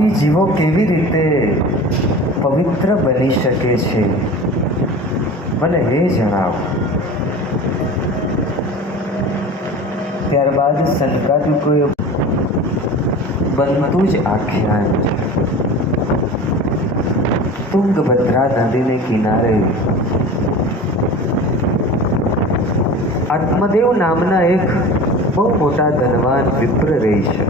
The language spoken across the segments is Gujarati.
પાપી જીવો કેવી રીતે પવિત્ર બની શકે છે, મને એ જણાવો. ત્યારબાદ સનકાદિકોએ બનતું જ આખ્યાન છે. તુંગભદ્રા નદીને કિનારે આત્મદેવ નામના એક બહુ મોટા ધનવાન વિપ્ર રહે છે.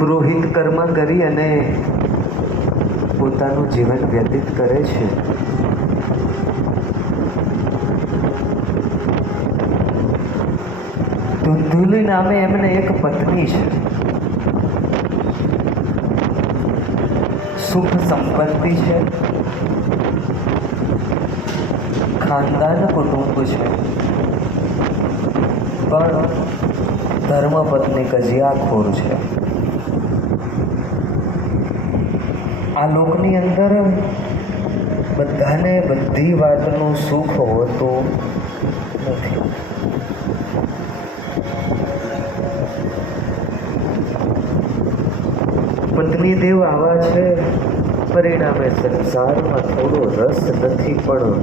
પુરોહિત કર્મ કરી અને પોતાનું જીવન વ્યતીત કરે છે. ધુંધુલી નામે એમને એક પત્ની છે. સુખ સંપત્તિ છે, ખાનદાન કુટુંબ છે, પણ ધર્મપત્ની કજિયાખોર છે. આ લોકની અંદર બધાને બધી વાતનું સુખ હોતું નથી. પત્ની દેવ આવા છે, પરિણામે સંસારમાં થોડો રસ નથી, પણ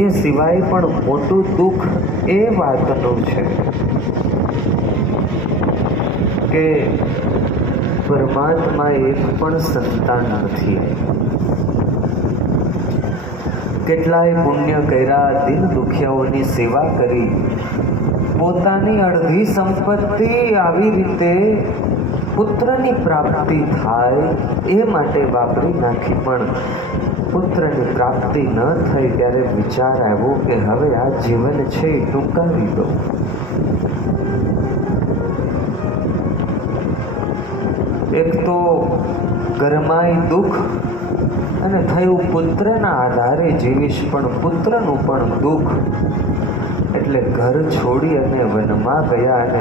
એ સિવાય પણ મોટું દુઃખ એ વાતનું છે કે પરમાત્મા એક પણ સંતાન નથી. કેટલાય પુણ્ય કર્યા, દિન દુખિયાઓની સેવા કરી, પોતાની અડધી સંપત્તિ આવી રીતે પુત્રની પ્રાપ્તિ થાય એ માટે વાપરી નાખી, પણ પુત્રની પ્રાપ્તિ ન થઈ ત્યારે વિચાર આવ્યો કે હવે આ જીવન છે એ ટૂંકાવી દો. એક તો ઘરમાંય દુઃખ અને થયું પુત્રના આધારે જીવીશ, પણ પુત્રનું પણ દુઃખ, એટલે ઘર છોડી અને વનમાં ગયા અને